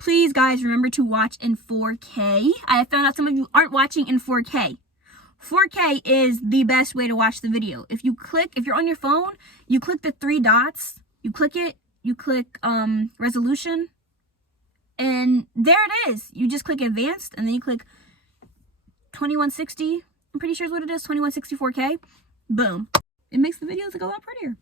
Please, guys, remember to watch in 4K. I found out some of you aren't watching in 4K. 4K is the best way to watch the video. If you're on your phone, you click the three dots, you click it, you click resolution, and there it is. You just click advanced, and then you click 2160. I'm pretty sure is what it is, 2160 4K. Boom. It makes the videos look a lot prettier.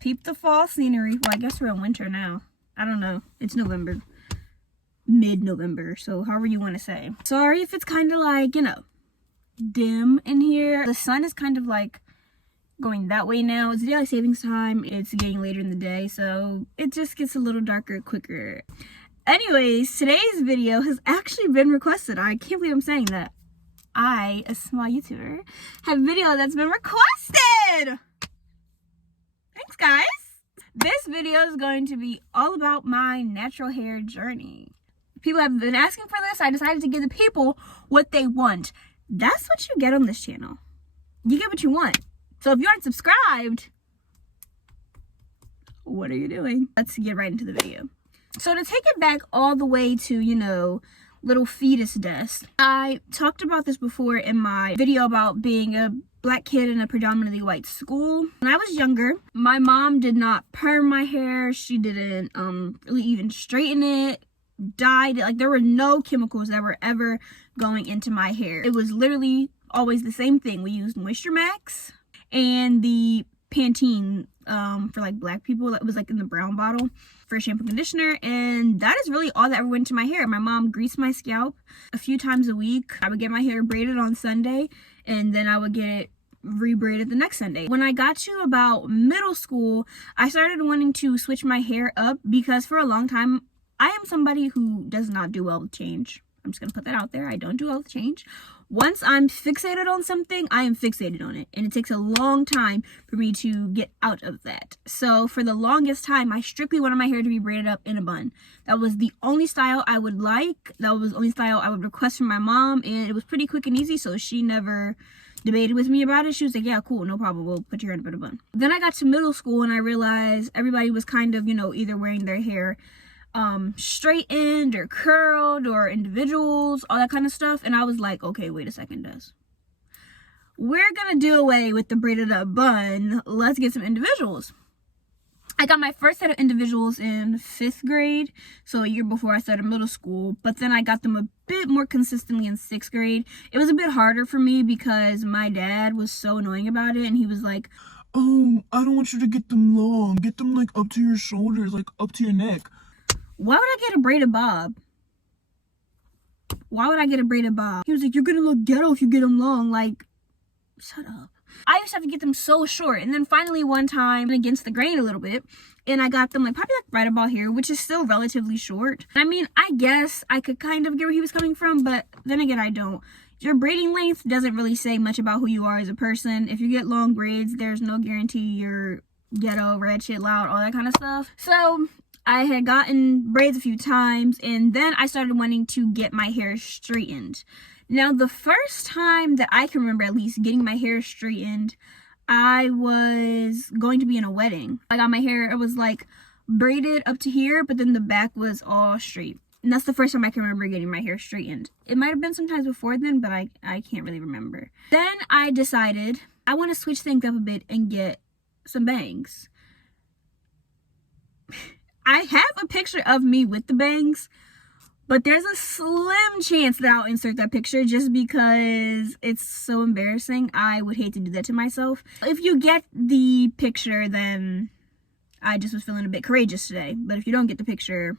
Peep the fall scenery. Well, I guess we're in winter now. I don't know. It's November. Mid-November. So however you want to say. Sorry if it's kind of like, dim in here. The sun is kind of like going that way now. It's daylight savings time. It's getting later in the day. So it just gets a little darker quicker. Anyways, today's video has actually been requested. I can't believe I'm saying that. I, a small YouTuber, have a video that's been requested. Thanks, guys. This video is going to be all about my natural hair journey. People have been asking for this. I decided to give the people what they want. That's what you get on this channel. You get what you want. So if you aren't subscribed, what are you doing? Let's get right into the video. So to take it back all the way to, little fetus dust. I talked about this before in my video about being a Black kid in a predominantly white school. When I was younger, my mom did not perm my hair. She didn't really even straighten it, dyed it. Like, there were no chemicals that were ever going into my hair. It was literally always the same thing. We used Moisture Max and the Pantene for like Black people that was like in the brown bottle for shampoo and conditioner, and that is really all that ever went to my hair. My mom greased my scalp a few times a week. I would get my hair braided on Sunday, and then I would get it rebraided the next Sunday. When I got to about middle school, I started wanting to switch my hair up because for a long time, I am somebody who does not do well with change. I'm just gonna put that out there. I don't do well with change. Once I'm fixated on something, I am fixated on it. And it takes a long time for me to get out of that. So for the longest time, I strictly wanted my hair to be braided up in a bun. That was the only style I would like. That was the only style I would request from my mom. And it was pretty quick and easy, so she never debated with me about it. She was like, yeah, cool, no problem. We'll put your hair in a bun. Then I got to middle school and I realized everybody was kind of, either wearing their hair straightened or curled or individuals, all that kind of stuff. And I was like, okay, wait a second, Des. We're gonna do away with the braided up bun. Let's get some individuals. I got my first set of individuals in 5th grade, so a year before I started middle school, but then I got them a bit more consistently in 6th grade. It was a bit harder for me because my dad was so annoying about it, and he was like, I don't want you to get them long. Get them like up to your shoulders, like up to your neck. Why would I get a braided bob? Why would I get a braided bob? He was like, you're gonna look ghetto if you get them long. Like, shut up. I used to have to get them so short. And then finally one time, against the grain a little bit, and I got them probably right about here, which is still relatively short. I mean, I guess I could kind of get where he was coming from, but then again, I don't. Your braiding length doesn't really say much about who you are as a person. If you get long braids, there's no guarantee you're ghetto, red shit loud, all that kind of stuff. So I had gotten braids a few times, and then I started wanting to get my hair straightened. Now, the first time that I can remember, at least, getting my hair straightened, I was going to be in a wedding. I got my hair, it was like braided up to here, but then the back was all straight. And that's the first time I can remember getting my hair straightened. It might have been sometimes before then, but I can't really remember. Then I decided I want to switch things up a bit and get some bangs. I have a picture of me with the bangs, but there's a slim chance that I'll insert that picture just because it's so embarrassing. I would hate to do that to myself. If you get the picture, then I just was feeling a bit courageous today. But if you don't get the picture,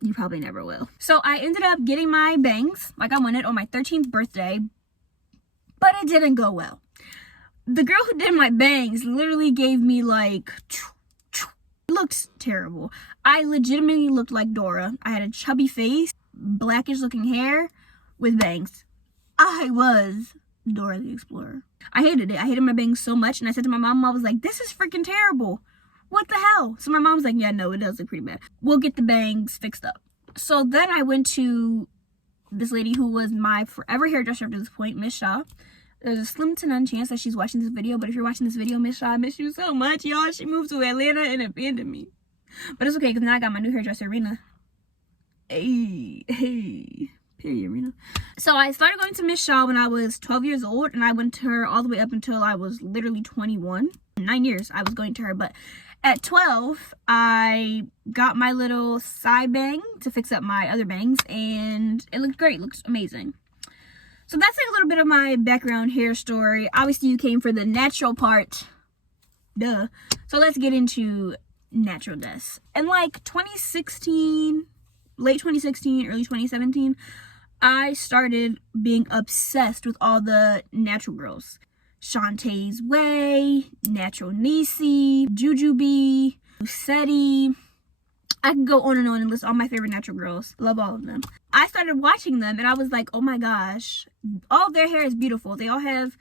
you probably never will. So I ended up getting my bangs like I wanted on my 13th birthday, but it didn't go well. The girl who did my bangs literally gave me like, looked terrible. I legitimately looked like Dora. I had a chubby face, blackish looking hair with bangs. I was Dora the Explorer. I hated it. I hated my bangs so much, and I said to my mom, I was like, this is freaking terrible. What the hell? So my mom's like, yeah, no, it does look pretty bad. We'll get the bangs fixed up. So then I went to this lady who was my forever hairdresser up to this point, Miss Shaw. There's a slim to none chance that she's watching this video, but if you're watching this video, Miss Shaw, I miss you so much, y'all. She moved to Atlanta and abandoned me. But it's okay, because now I got my new hairdresser, Rena. Hey. Period, Rena. So I started going to Miss Shaw when I was 12 years old, and I went to her all the way up until I was literally 21. 9 years I was going to her, but at 12, I got my little side bang to fix up my other bangs, and it looked great. It looks amazing. So that's like a little bit of my background hair story. Obviously, you came for the natural part. Duh. So let's get into naturalness. In like 2016, late 2016, early 2017, I started being obsessed with all the natural girls. Shantae's Way, Natural Niecy, Jujubee, Lucette. I can go on and list all my favorite natural girls. Love all of them. I started watching them and I was like, oh my gosh, all of their hair is beautiful. They all have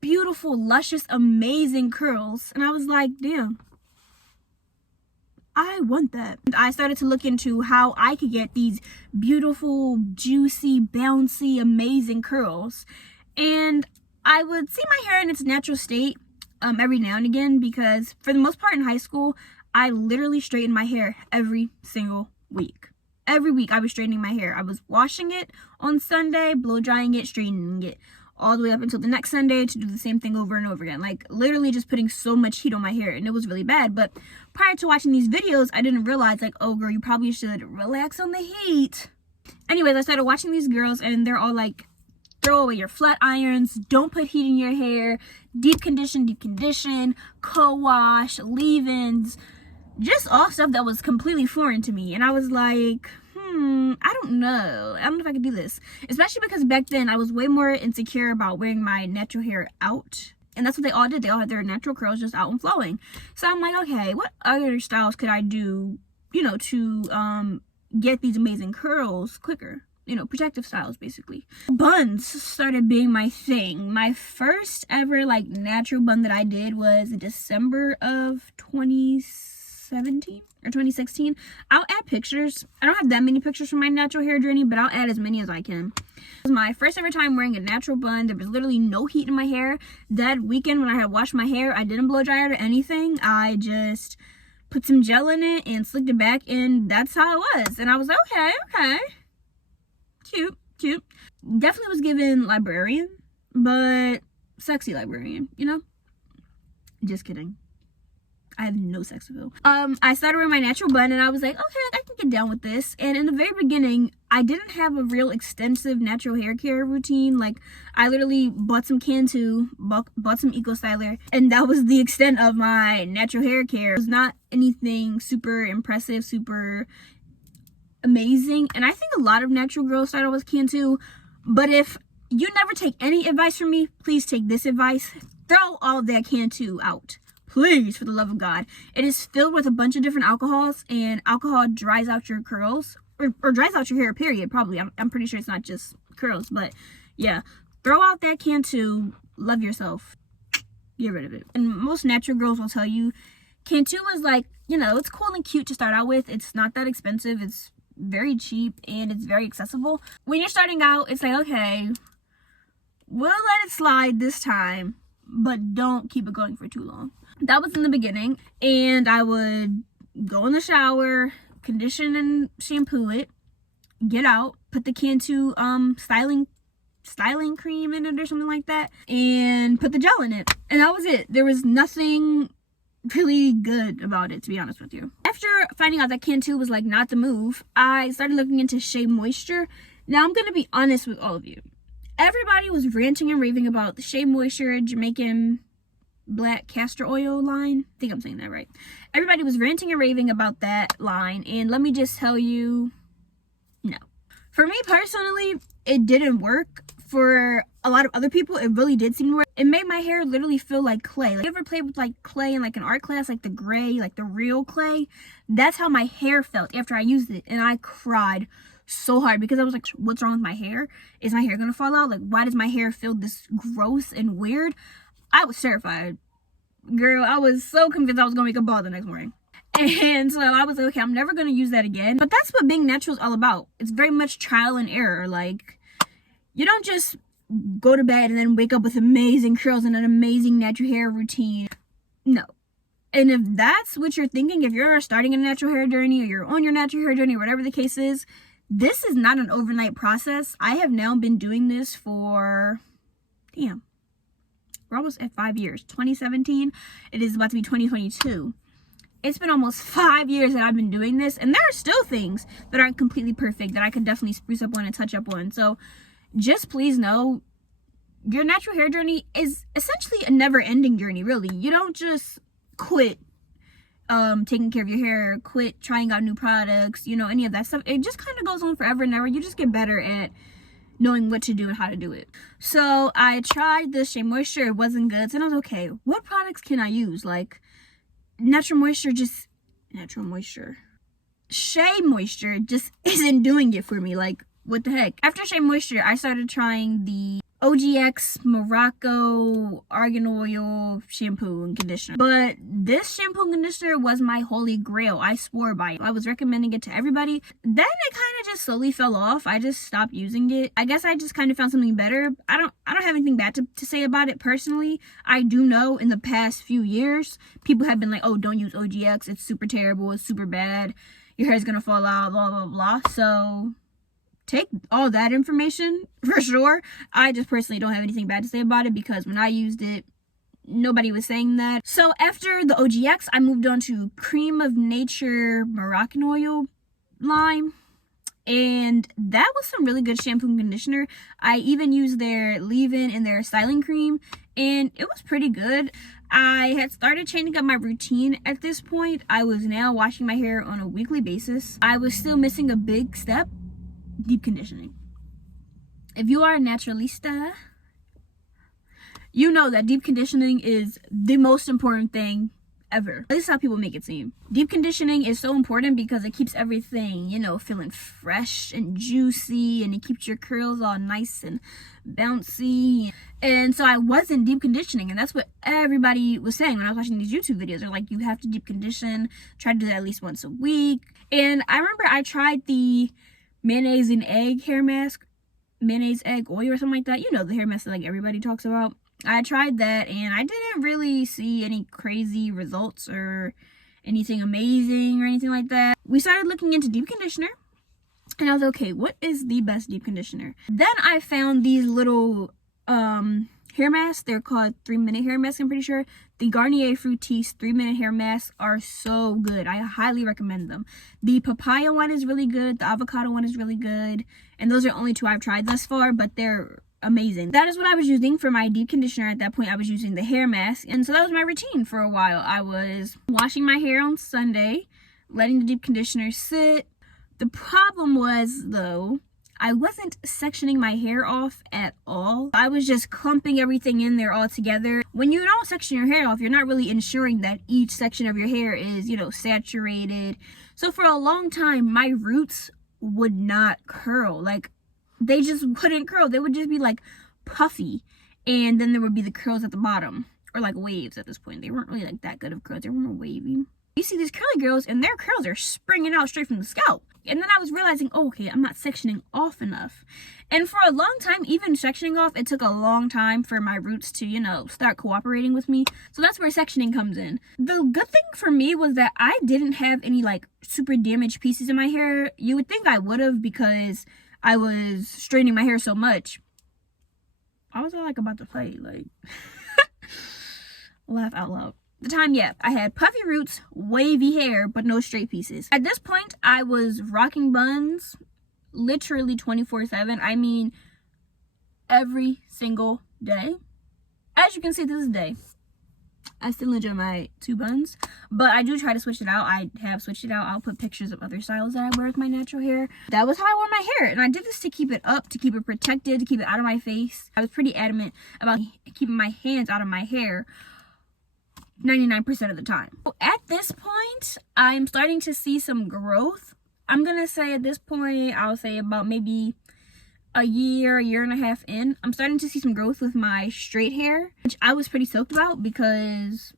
beautiful, luscious, amazing curls. And I was like, damn, I want that. And I started to look into how I could get these beautiful, juicy, bouncy, amazing curls. And I would see my hair in its natural state every now and again, because for the most part in high school, I literally straightened my hair every single week. Every week I was straightening my hair. I was washing it on Sunday, blow drying it, straightening it, all the way up until the next Sunday to do the same thing over and over again. Like literally just putting so much heat on my hair, and it was really bad. But prior to watching these videos, I didn't realize like, oh girl, you probably should relax on the heat. Anyways, I started watching these girls and they're all like, throw away your flat irons, don't put heat in your hair, deep condition, co-wash, leave-ins, just all stuff that was completely foreign to me. And I was like, I don't know if I could do this. Especially because back then I was way more insecure about wearing my natural hair out. And that's what they all did. They all had their natural curls just out and flowing. So I'm like, okay, what other styles could I do, you know, to get these amazing curls quicker? You know, protective styles, basically. Buns started being my thing. My first ever, like, natural bun that I did was in December of 2017 or 2016. I'll add pictures. I don't have that many pictures from my natural hair journey, but I'll add as many as I can. It was my first ever time wearing a natural bun. There was literally no heat in my hair. That weekend when I had washed my hair, I didn't blow dry it or anything. I just put some gel in it and slicked it back, and that's how it was. And I was like, okay. Cute. Definitely was given librarian, but sexy librarian, you know? Just kidding. I have no sex appeal. I started wearing my natural bun and I was like, okay, I can get down with this. And in the very beginning, I didn't have a real extensive natural hair care routine. Like, I literally bought some Cantu, bought some Eco Styler, and that was the extent of my natural hair care. It was not anything super impressive, super amazing. And I think a lot of natural girls started with Cantu. But if you never take any advice from me, please take this advice. Throw all of that Cantu out. Please, for the love of God. It is filled with a bunch of different alcohols, and alcohol dries out your curls, or dries out your hair, period, probably. I'm pretty sure it's not just curls, but yeah. Throw out that Cantu. Love yourself. Get rid of it. And most natural girls will tell you, Cantu is like, you know, it's cool and cute to start out with. It's not that expensive. It's very cheap, and it's very accessible. When you're starting out, it's like, okay, we'll let it slide this time, but don't keep it going for too long. That was in the beginning, and I would go in the shower, condition and shampoo it, get out, put the Cantu styling cream in it or something like that, and put the gel in it, and that was it. There was nothing really good about it, to be honest with you. After finding out that Cantu was like not the move, I started looking into Shea Moisture. Now I'm gonna be honest with all of you. Everybody was ranting and raving about the Shea Moisture Jamaican black castor oil line. I think I'm saying that right. Everybody was ranting and raving about that line, and let me just tell you, no. For me personally, it didn't work. For a lot of other people, it really did seem to work. It made my hair literally feel like clay. Like, you ever played with like clay in like an art class, like the gray, like the real clay? That's how my hair felt after I used it, and I cried so hard because I was like, what's wrong with my hair? Is my hair gonna fall out? Like, why does my hair feel this gross and weird? I was terrified. Girl, I was so convinced I was gonna make a ball the next morning. And so I was like, okay, I'm never going to use that again. But that's what being natural is all about. It's very much trial and error. Like, you don't just go to bed and then wake up with amazing curls and an amazing natural hair routine. No. And if that's what you're thinking, if you're starting a natural hair journey or you're on your natural hair journey, whatever the case is, this is not an overnight process. I have now been doing this for, we're almost at 5 years. 2017, it is about to be 2022. It's been almost 5 years that I've been doing this, and there are still things that aren't completely perfect that I could definitely spruce up on and touch up on. So just please know, your natural hair journey is essentially a never-ending journey, really. You don't just quit taking care of your hair, quit trying out new products, any of that stuff. It just kind of goes on forever and ever. You just get better at knowing what to do and how to do it. So I tried this Shea Moisture. It wasn't good. So I was okay, what products can I use? Like, Shea Moisture just isn't doing it for me. Like, what the heck? After Shea Moisture, I started trying the OGX Morocco Argan Oil shampoo and conditioner. But this shampoo and conditioner was my holy grail. I swore by it. I was recommending it to everybody. Then it kind of just slowly fell off. I just stopped using it. I guess I just kind of found something better. I don't have anything bad to say about it personally. I do know in the past few years, people have been like, oh, don't use OGX. It's super terrible. It's super bad. Your hair's gonna fall out, blah, blah, blah. So take all that information for sure. I just personally don't have anything bad to say about it because when I used it, nobody was saying that. So after the OGX, I moved on to Cream of Nature Moroccan Oil line. And that was some really good shampoo and conditioner. I even used their leave-in and their styling cream, and it was pretty good. I had started changing up my routine at this point. I was now washing my hair on a weekly basis. I was still missing a big step: deep conditioning. If you are a naturalista, you know that deep conditioning is the most important thing ever. This is how people make it seem. Deep conditioning is so important because it keeps everything, feeling fresh and juicy, and it keeps your curls all nice and bouncy. And so I wasn't deep conditioning, and that's what everybody was saying when I was watching these YouTube videos. They're like, you have to deep condition, try to do that at least once a week. And I remember I tried the mayonnaise and egg hair mask, mayonnaise egg oil or something like that. The hair mask that like everybody talks about. I tried that and I didn't really see any crazy results or anything amazing or anything like that. We started looking into deep conditioner, and I was okay, what is the best deep conditioner? Then I found these little hair masks. They're called 3-minute hair masks, I'm pretty sure. The Garnier Fructis 3-minute hair masks are so good. I highly recommend them. The papaya one is really good. The avocado one is really good. And those are only 2 I've tried thus far, but they're amazing. That is what I was using for my deep conditioner. At that point, I was using the hair mask, and so that was my routine for a while. I was washing my hair on Sunday, letting the deep conditioner sit. The problem was, though, I wasn't sectioning my hair off at all. I was just clumping everything in there all together. When you don't section your hair off, you're not really ensuring that each section of your hair is, saturated. So for a long time, my roots would not curl. Like, they just wouldn't curl. They would just be like puffy, and then there would be the curls at the bottom, or like waves at this point. They weren't really like that good of curls. They were more wavy. You see these curly girls and their curls are springing out straight from the scalp. And then I was realizing, oh, okay, I'm not sectioning off enough. And for a long time, even sectioning off, it took a long time for my roots to, start cooperating with me. So that's where sectioning comes in. The good thing for me was that I didn't have any like super damaged pieces in my hair. You would think I would have because I was straightening my hair so much. I was like about to play, like, laugh out loud. The time, yeah, I had puffy roots, wavy hair, but no straight pieces. At this point, I was rocking buns literally 24/7. I mean, every single day. As you can see, this is day. I still enjoy my 2 buns, but I do try to switch it out. I have switched it out. I'll put pictures of other styles that I wear with my natural hair. That was how I wore my hair, and I did this to keep it up, to keep it protected, to keep it out of my face. I was pretty adamant about keeping my hands out of my hair 99% of the time. At this point, I'm starting to see some growth. I'm gonna say at this point, I'll say about maybe a year and a half in, I'm starting to see some growth with my straight hair, which I was pretty stoked about because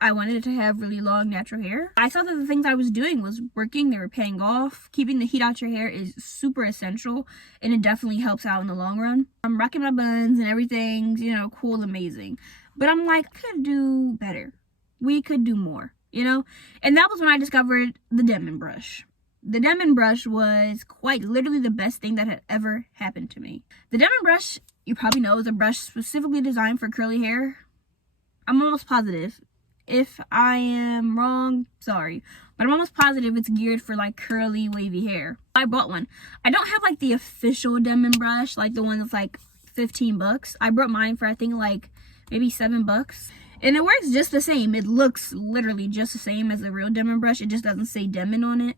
I wanted to have really long natural hair. I saw that the things I was doing was working. They were paying off. Keeping the heat out your hair is super essential, and it definitely helps out in the long run. I'm rocking my buns and everything's, you know, cool, amazing. But I'm like, I could do better. We could do more, you know? And that was when I discovered the Denman brush. The Denman brush was quite literally the best thing that had ever happened to me. The Denman brush, you probably know, is a brush specifically designed for curly hair. I'm almost positive. If I am wrong, sorry. But I'm almost positive it's geared for like curly, wavy hair. I bought one. I don't have like the official Denman brush, like the one that's like $15. I bought mine for I think like maybe $7. And it works just the same. It looks literally just the same as the real Denman brush. It just doesn't say Denman on it.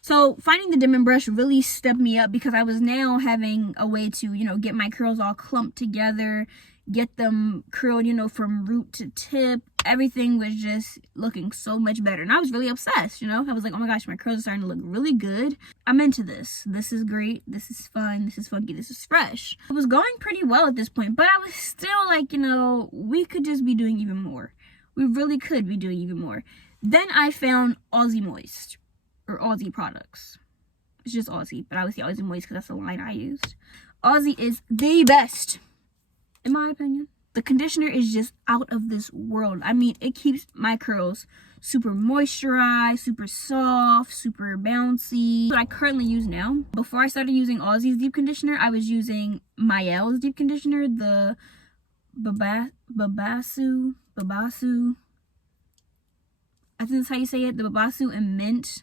So finding the Denman brush really stepped me up because I was now having a way to, you know, get my curls all clumped together, get them curled, you know, from root to tip. Everything was just looking so much better. And I was really obsessed, you know. I was like, oh my gosh, my curls are starting to look really good. I'm into this. This is great. This is fun. This is funky. This is fresh. It was going pretty well at this point, but I was still like, you know, we could just be doing even more. We really could be doing even more. Then I found Aussie Moist, or Aussie products. It's just Aussie, but I would say Aussie Moist because that's the line I used. Aussie is the best, in my opinion. The conditioner is just out of this world. I mean, it keeps my curls super moisturized, super soft, super bouncy. What I currently use now, before I started using Aussie's deep conditioner, I was using Mielle's deep conditioner, the Babasu. I think that's how you say it, the Babasu and Mint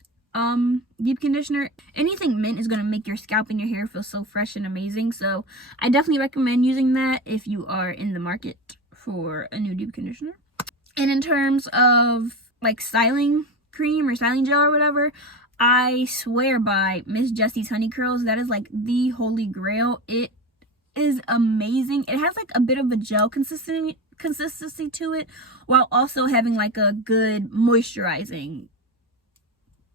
deep conditioner. Anything mint is going to make your scalp and your hair feel so fresh and amazing, so I definitely recommend using that if you are in the market for a new deep conditioner. And in terms of like styling cream or styling gel or whatever, I swear by Miss Jessie's Honey Curls. That is like the holy grail. It is amazing. It has like a bit of a gel consistency to it while also having like a good moisturizing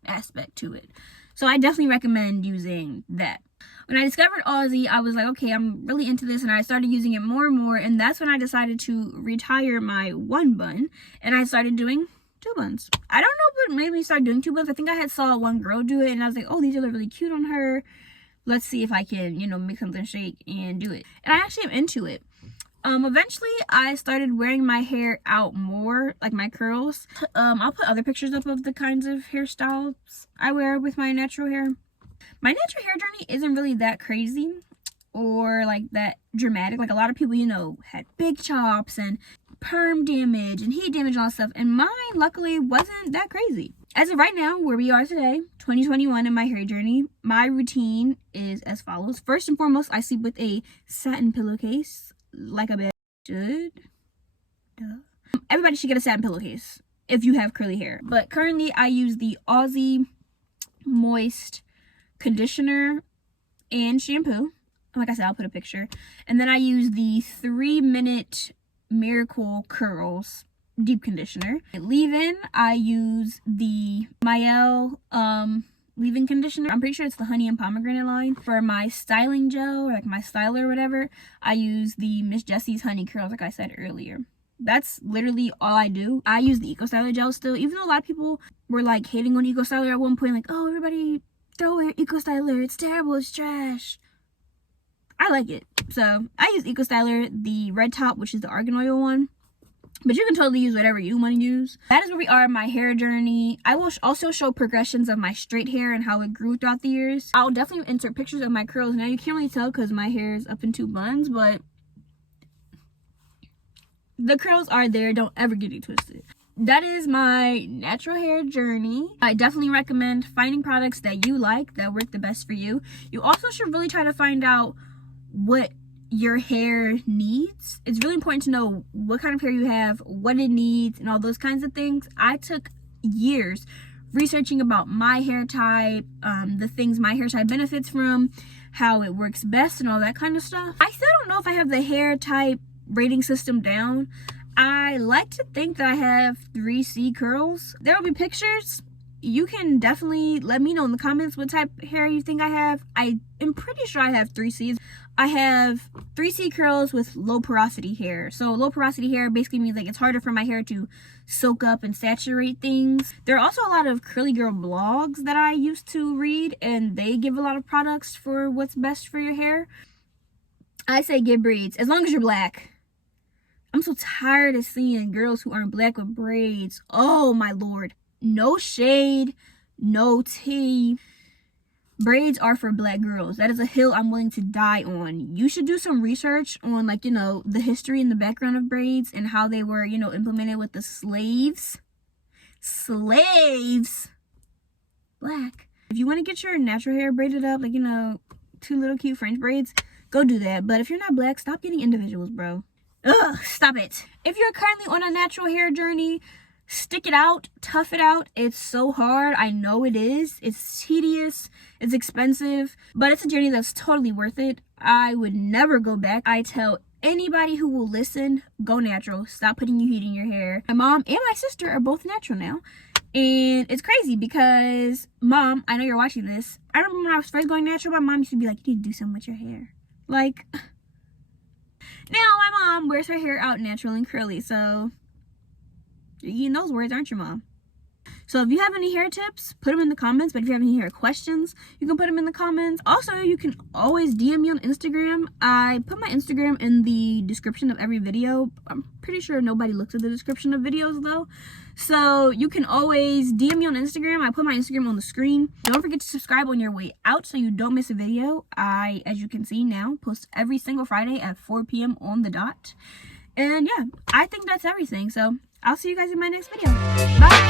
aspect to it. So I definitely recommend using that. When I discovered Aussie, I was like, okay, I'm really into this, and I started using it more and more, and that's when I decided to retire my one bun and I started doing 2 buns. I don't know what made me start doing 2 buns. I think I had saw one girl do it and I was like, oh, these look really cute on her. Let's see if I can, you know, make something shake and do it. And I actually am into it. Eventually I started wearing my hair out more, like my curls. I'll put other pictures up of the kinds of hairstyles I wear with my natural hair. My natural hair journey isn't really that crazy or like that dramatic. Like a lot of people, you know, had big chops and perm damage and heat damage and all that stuff, and mine luckily wasn't that crazy. As of right now, where we are today, 2021, in my hair journey, my routine is as follows. First and foremost, I sleep with a satin pillowcase, like a bitch should. Duh. Everybody should get a satin pillowcase if you have curly hair. But currently, I use the Aussie Moist conditioner and shampoo. Like I said, I'll put a picture. And then I use the 3-minute Miracle Curls deep conditioner. Leave-in, I use the Mielle leave-in conditioner. I'm pretty sure it's the honey and pomegranate line. For my styling gel, or like my styler or whatever, I use the Miss Jessie's Honey Curls, like I said earlier. That's literally all I do. I use the Eco Styler gel still, even though a lot of people were like hating on Eco Styler at one point, like, oh, everybody throw away Eco Styler, it's terrible, it's trash. I like it. So I use Eco Styler, the red top, which is the argan oil one. But you can totally use whatever you want to use. That is where we are in my hair journey. I will also show progressions of my straight hair and how it grew throughout the years. I'll definitely insert pictures of my curls. Now you can't really tell because my hair is up in 2 buns, but the curls are there. Don't ever get it twisted. That is my natural hair journey. I definitely recommend finding products that you like, that work the best for you. You also should really try to find out what your hair needs. It's really important to know what kind of hair you have, what it needs, and all those kinds of things. I took years researching about my hair type, the things my hair type benefits from, how it works best, and all that kind of stuff. I still don't know if I have the hair type rating system down. I like to think that I have 3C curls. There will be pictures. You can definitely let me know in the comments what type of hair you think I have. I am pretty sure I have 3Cs. I have 3C curls with low porosity hair. So low porosity hair basically means like it's harder for my hair to soak up and saturate things. There are also a lot of curly girl blogs that I used to read, and they give a lot of products for what's best for your hair. I say get braids as long as you're black. I'm so tired of seeing girls who aren't black with braids. Oh my lord. No shade, no tea. Braids are for black girls. That is a hill I'm willing to die on. You should do some research on, like, you know, the history and the background of braids and how they were, you know, implemented with the slaves. Slaves! Black. If you want to get your natural hair braided up, like, you know, 2 little cute French braids, go do that. But if you're not black, stop getting individuals, bro. Ugh, stop it. If you're currently on a natural hair journey, stick it out, tough it out. It's so hard. I know it is. It's tedious. It's expensive. But it's a journey that's totally worth it. I would never go back. I tell anybody who will listen, go natural. Stop putting heat in your hair. My mom and my sister are both natural now. And it's crazy because, Mom, I know you're watching this. I remember when I was first going natural, my mom used to be like, you need to do something with your hair. Like, now my mom wears her hair out natural and curly, so you're eating those words, aren't you, Mom? So if you have any hair tips, put them in the comments. But if you have any hair questions, you can put them in the comments. Also, you can always DM me on Instagram. I put my Instagram in the description of every video. I'm pretty sure nobody looks at the description of videos though. So you can always DM me on Instagram. I put my Instagram on the screen. Don't forget to subscribe on your way out so you don't miss a video. I, as you can see now, post every single Friday at 4 p.m. on the dot. And yeah, I think that's everything. So I'll see you guys in my next video. Bye!